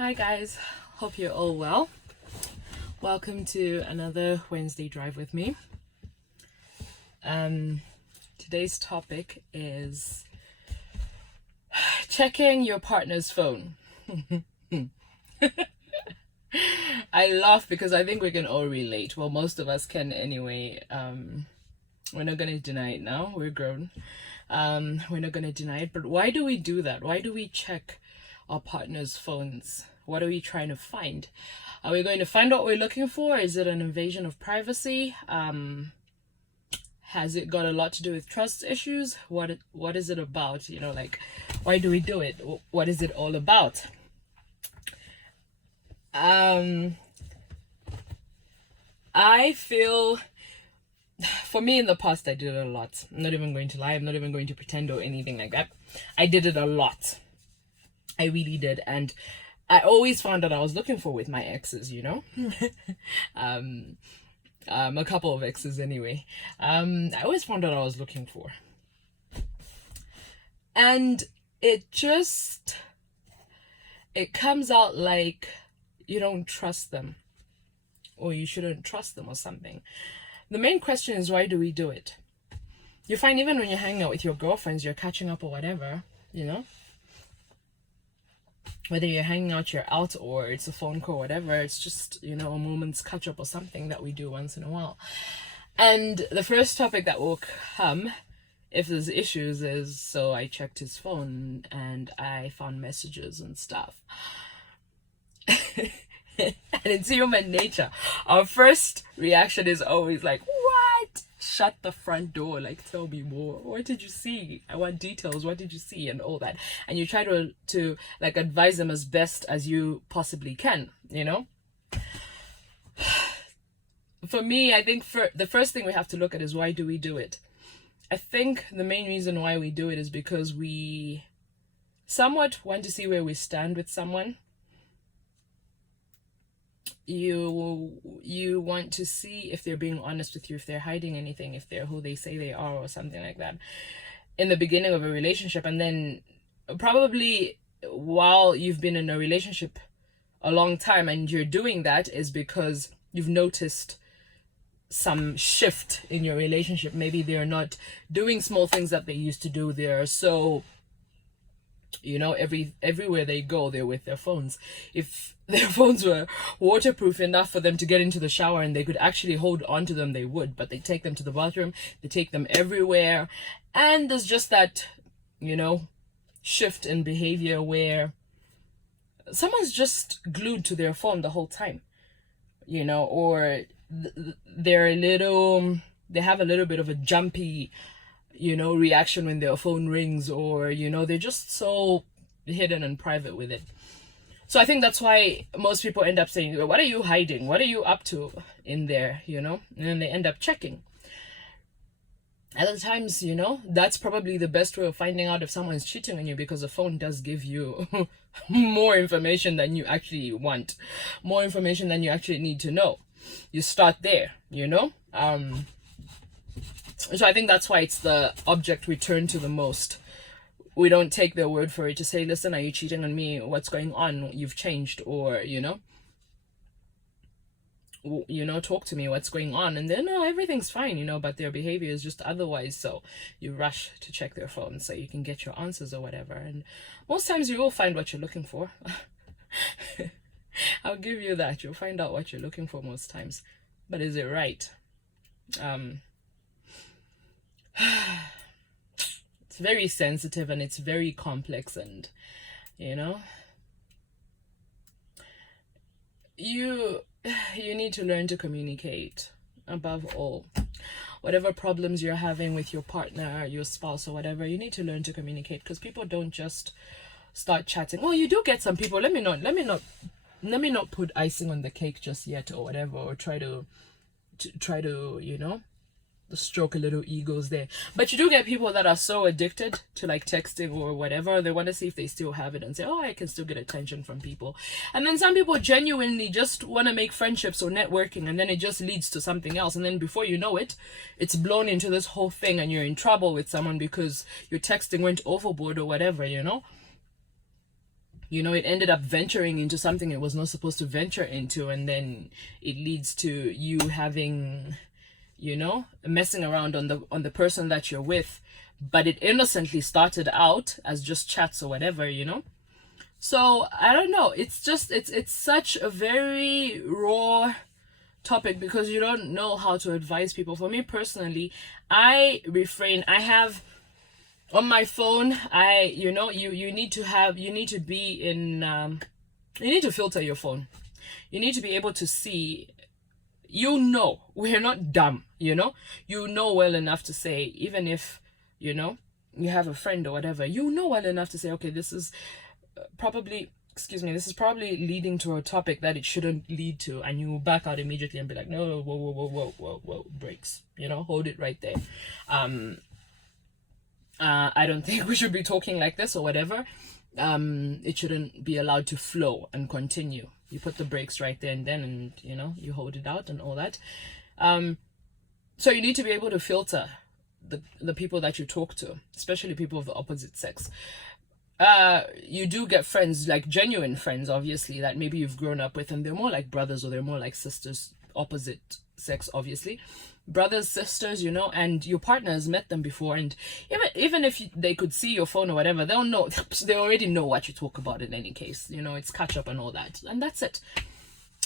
Hi guys, hope you're all well. Welcome to another Wednesday drive with me. Today's topic is checking your partner's phone. I laugh because I think we can all relate. Well, most of us can anyway. We're not gonna deny it now. We're grown. We're not gonna deny it. But why do we do that? Why do we check our partner's phones? What are we trying to find? Are we going to find what we're looking for? Is it an invasion of privacy? Has it got a lot to do with trust issues? What is it about? Why do we do it? What is it all about? I feel, for me in the past, I did it a lot. I'm not even going to lie. I'm not even going to pretend or anything like that. I did it a lot. I really did. And I always found that I was looking for with my exes, a couple of exes anyway. I always found that I was looking for. And it comes out like you don't trust them, or you shouldn't trust them or something. The main question is, why do we do it? You find even when you're hanging out with your girlfriends, you're catching up or whatever, whether you're hanging out, you're out, or it's a phone call, whatever, it's just, a moment's catch up or something that we do once in a while. And the first topic that will come, if there's issues, is, so I checked his phone and I found messages and stuff. And it's human nature. Our first reaction is always like, what? Shut the front door, like, tell me more. What did you see? I want details. What did you see? And all that. And you try to like advise them as best as you possibly can, For me, I think the first thing we have to look at is, why do we do it? I think the main reason why we do it is because we somewhat want to see where we stand with someone. You want to see if they're being honest with you, if they're hiding anything, if they're who they say they are, or something like that in the beginning of a relationship. And then probably while you've been in a relationship a long time and you're doing that, is because you've noticed some shift in your relationship. Maybe they're not doing small things that they used to do. They're so, everywhere they go, they're with their phones. If their phones were waterproof enough for them to get into the shower and they could actually hold on to them, they would. But they take them to the bathroom, they take them everywhere. And there's just that, shift in behavior where someone's just glued to their phone the whole time, or they have a little bit of a jumpy, reaction when their phone rings, or, they're just so hidden and private with it. So I think that's why most people end up saying, what are you hiding? What are you up to in there, And then they end up checking. Other times, that's probably the best way of finding out if someone's cheating on you, because the phone does give you more information than you actually want, more information than you actually need to know. You start there, So I think that's why it's the object we turn to the most. We don't take their word for it to say, listen, are you cheating on me? What's going on? You've changed, or, talk to me, what's going on? And then, no, everything's fine, but their behavior is just otherwise. So you rush to check their phone so you can get your answers or whatever. And most times you will find what you're looking for. I'll give you that. You'll find out what you're looking for most times. But is it right? It's very sensitive and it's very complex, and you need to learn to communicate above all. Whatever problems you're having with your partner, your spouse, or whatever, you need to learn to communicate, because people don't just start chatting. Well, you do get some people, let me not put icing on the cake just yet, or whatever, or try to stroke a little egos there. But you do get people that are so addicted to like texting or whatever, they want to see if they still have it and say, oh, I can still get attention from people. And then some people genuinely just want to make friendships or networking, and then it just leads to something else. And then before you know it, it's blown into this whole thing, and you're in trouble with someone because your texting went overboard or whatever, You know, it ended up venturing into something it was not supposed to venture into, and then it leads to you having, you know, messing around on the person that you're with, but it innocently started out as just chats or whatever, you know. So I don't know, it's just it's such a very raw topic because you don't know how to advise people. For me personally, I refrain. I have on my phone, you know, you need to be in you need to filter your phone. You need to be able to see, you know, we're not dumb, you know, well enough to say, even if, you know, you have a friend or whatever, you know well enough to say, okay, this is probably, excuse me, this is probably leading to a topic that it shouldn't lead to, and you back out immediately and be like, no, whoa, brakes, you know, hold it right there. I don't think we should be talking like this or whatever. It shouldn't be allowed to flow and continue. You put the brakes right there and then, and you know, you hold it out and all that. So you need to be able to filter the people that you talk to, especially people of the opposite sex. You do get friends, like genuine friends, obviously, that maybe you've grown up with, and they're more like brothers or they're more like sisters, opposite sex, obviously. Brothers, sisters, you know, and your partner has met them before, and even if they could see your phone or whatever, they'll know, they already know what you talk about in any case, you know, it's catch up and all that, and that's it.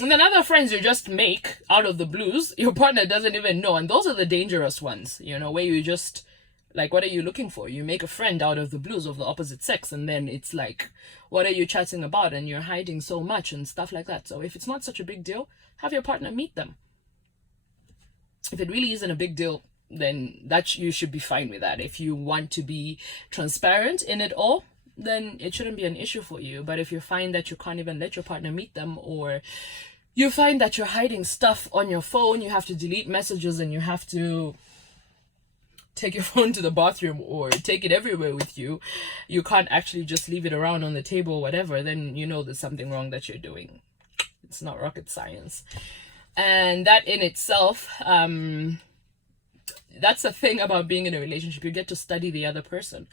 And then other friends you just make out of the blues, your partner doesn't even know, and those are the dangerous ones, you know, where you just, like, what are you looking for? You make a friend out of the blues of the opposite sex, and then it's like, what are you chatting about? And you're hiding so much and stuff like that. So if it's not such a big deal, have your partner meet them. If it really isn't a big deal, then that you should be fine with that. If you want to be transparent in it all, then it shouldn't be an issue for you. But if you find that you can't even let your partner meet them, or you find that you're hiding stuff on your phone, you have to delete messages and you have to take your phone to the bathroom or take it everywhere with you, you can't actually just leave it around on the table or whatever, then you know there's something wrong that you're doing. It's not rocket science. And that in itself, that's the thing about being in a relationship. You get to study the other person,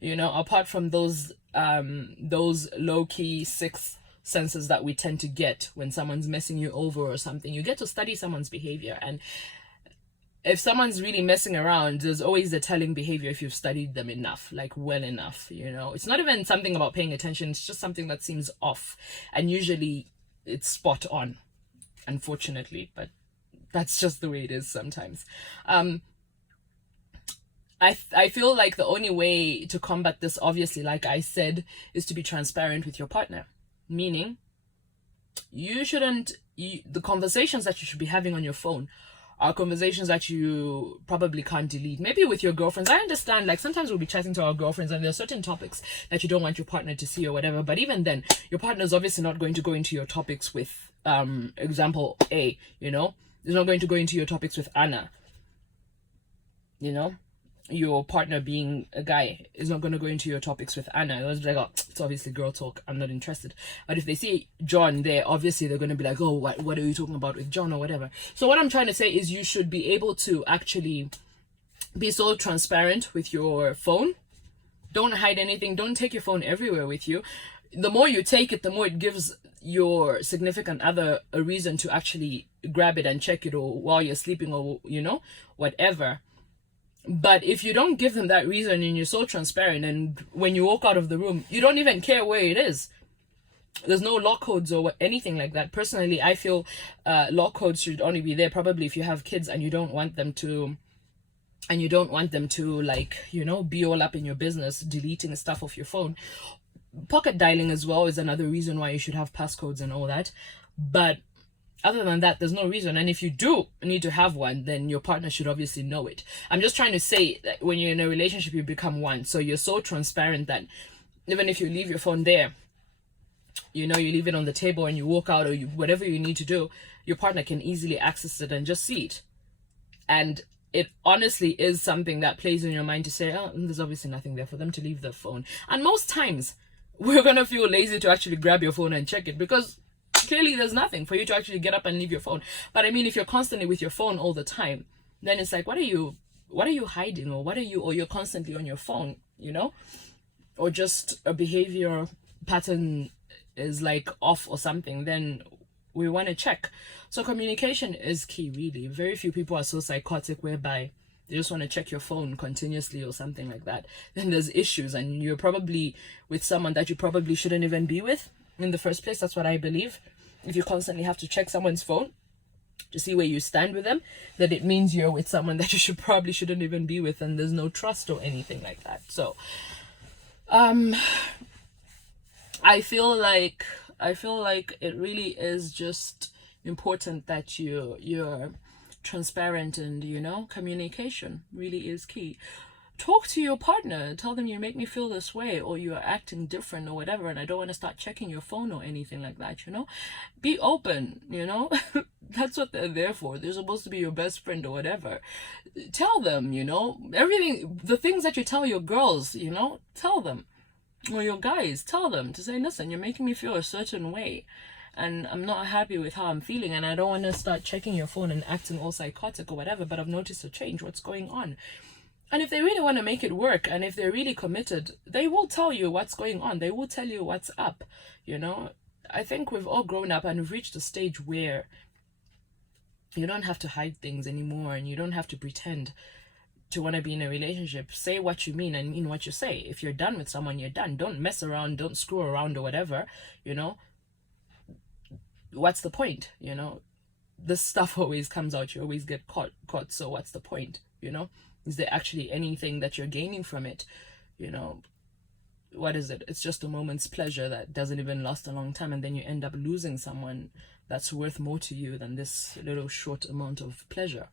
you know, apart from those low-key sixth senses that we tend to get when someone's messing you over or something. You get to study someone's behavior, and if someone's really messing around, there's always the telling behavior if you've studied them enough, like well enough, you know. It's not even something about paying attention, it's just something that seems off, and usually it's spot on, unfortunately, but that's just the way it is sometimes. I feel like the only way to combat this, obviously, like I said, is to be transparent with your partner. Meaning, the conversations that you should be having on your phone are conversations that you probably can't delete. Maybe with your girlfriends. I understand, like, sometimes we'll be chatting to our girlfriends and there are certain topics that you don't want your partner to see or whatever. But even then, your partner's obviously not going to go into your topics with, example A, you know? He's not going to go into your topics with Anna, you know? Your partner being a guy is not going to go into your topics with Anna. It was like, oh, it's obviously girl talk, I'm not interested. But if they see John there, obviously they're going to be like, oh, what are you talking about with John or whatever. So what I'm trying to say is you should be able to actually be so transparent with your phone. Don't hide anything. Don't take your phone everywhere with you. The more you take it, the more it gives your significant other a reason to actually grab it and check it, or while you're sleeping, or, you know, whatever. But if you don't give them that reason and you're so transparent, and when you walk out of the room, you don't even care where it is. There's no lock codes or anything like that. Personally, I feel lock codes should only be there probably if you have kids and you don't want them to, like, you know, be all up in your business, deleting stuff off your phone. Pocket dialing as well is another reason why you should have passcodes and all that. But other than that, there's no reason. And if you do need to have one, then your partner should obviously know it. I'm just trying to say that when you're in a relationship, you become one. So you're so transparent that even if you leave your phone there, you know, you leave it on the table and you walk out, or whatever you need to do, your partner can easily access it and just see it. And it honestly is something that plays in your mind to say, oh, there's obviously nothing there for them to leave their phone. And most times, we're going to feel lazy to actually grab your phone and check it, because clearly there's nothing for you to actually get up and leave your phone. But I mean, if you're constantly with your phone all the time, then it's like, what are you hiding, or you're constantly on your phone, you know? Or just a behavior pattern is like off or something, then we want to check. So communication is key, really. Very few people are so psychotic whereby they just want to check your phone continuously or something like that. Then there's issues, and you're probably with someone that you probably shouldn't even be with in the first place. That's what I believe. If you constantly have to check someone's phone to see where you stand with them, then it means you're with someone that you probably shouldn't even be with, and there's no trust or anything like that. So I feel like it really is just important that you're transparent, and communication really is key. Talk to your partner, tell them you make me feel this way, or you're acting different or whatever, and I don't want to start checking your phone or anything like that. Be open. That's what they're there for. They're supposed to be your best friend or whatever. Tell them, everything, the things that you tell your girls, tell them, or your guys, tell them to say, listen, you're making me feel a certain way, and I'm not happy with how I'm feeling, and I don't want to start checking your phone and acting all psychotic or whatever, but I've noticed a change. What's going on? And if they really want to make it work, and if they're really committed, they will tell you what's going on. They will tell you what's up. I think we've all grown up and we've reached a stage where you don't have to hide things anymore, and you don't have to pretend to want to be in a relationship. Say what you mean and mean what you say. If you're done with someone, you're done. Don't mess around, don't screw around or whatever. What's the point? This stuff always comes out. You always get caught. So what's the point? Is there actually anything that you're gaining from it? What is it? It's just a moment's pleasure that doesn't even last a long time, and then you end up losing someone that's worth more to you than this little short amount of pleasure.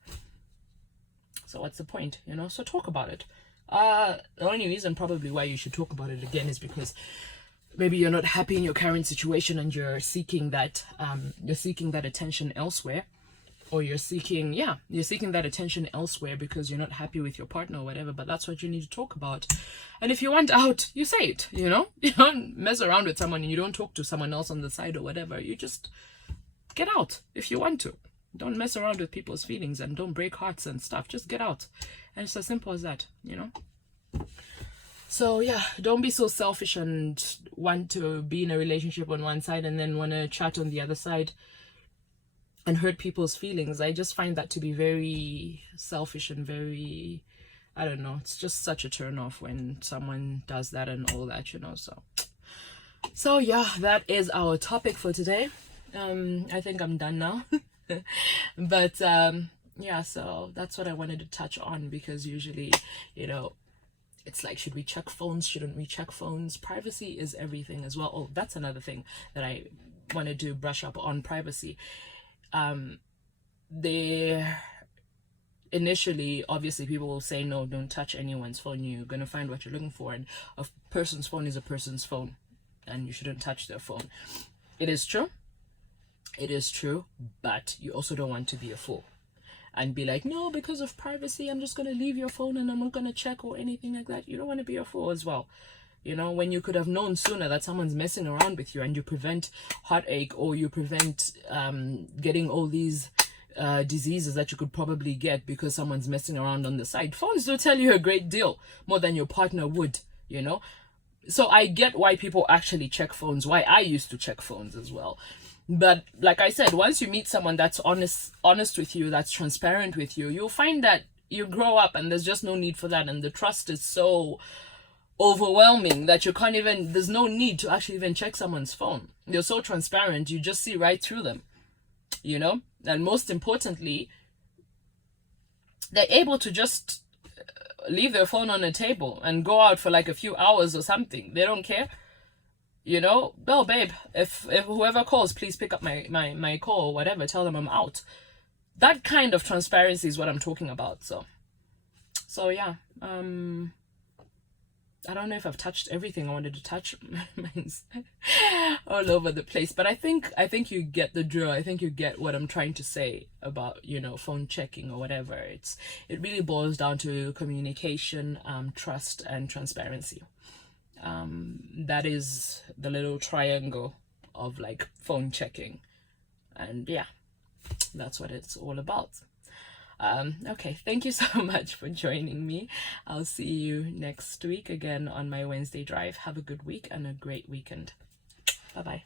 So what's the point? So talk about it. The only reason probably why you should talk about it again is because maybe you're not happy in your current situation, and you're seeking that attention elsewhere. Or you're seeking that attention elsewhere because you're not happy with your partner or whatever. But that's what you need to talk about. And if you want out, you say it. You don't mess around with someone and you don't talk to someone else on the side or whatever. You just get out if you want to. Don't mess around with people's feelings, and don't break hearts and stuff. Just get out. And it's as simple as that. So yeah, don't be so selfish and want to be in a relationship on one side and then want to chat on the other side and hurt people's feelings. I just find that to be very selfish and very, I don't know, it's just such a turn off when someone does that and all that, so yeah, that is our topic for today. I think I'm done now. But yeah, so that's what I wanted to touch on, because usually it's like, should we check phones, shouldn't we check phones? Privacy is everything as well. Oh, that's another thing that I wanted to brush up on, privacy. Initially, obviously, people will say, no, don't touch anyone's phone. You're going to find what you're looking for. And a person's phone is a person's phone, and you shouldn't touch their phone. It is true. But you also don't want to be a fool and be like, no, because of privacy, I'm just going to leave your phone and I'm not going to check or anything like that. You don't want to be a fool as well. When you could have known sooner that someone's messing around with you, and you prevent heartache, or you prevent getting all these diseases that you could probably get because someone's messing around on the side. Phones do tell you a great deal, more than your partner would, So I get why people actually check phones, why I used to check phones as well. But like I said, once you meet someone that's honest with you, that's transparent with you, you'll find that you grow up and there's just no need for that. And the trust is so overwhelming that you can't even, there's no need to actually even check someone's phone. They're so transparent, you just see right through them, And most importantly, they're able to just leave their phone on a table and go out for like a few hours or something. They don't care. Well, babe, if whoever calls, please pick up my call or whatever, tell them I'm out. That kind of transparency is what I'm talking about. So yeah, I don't know if I've touched everything I wanted to touch. Mine's all over the place, but I think you get the drill. I think you get what I'm trying to say about phone checking or whatever. It really boils down to communication, trust, and transparency. That is the little triangle of like phone checking, and yeah, that's what it's all about. Okay, thank you so much for joining me. I'll see you next week again on my Wednesday drive. Have a good week and a great weekend. Bye bye.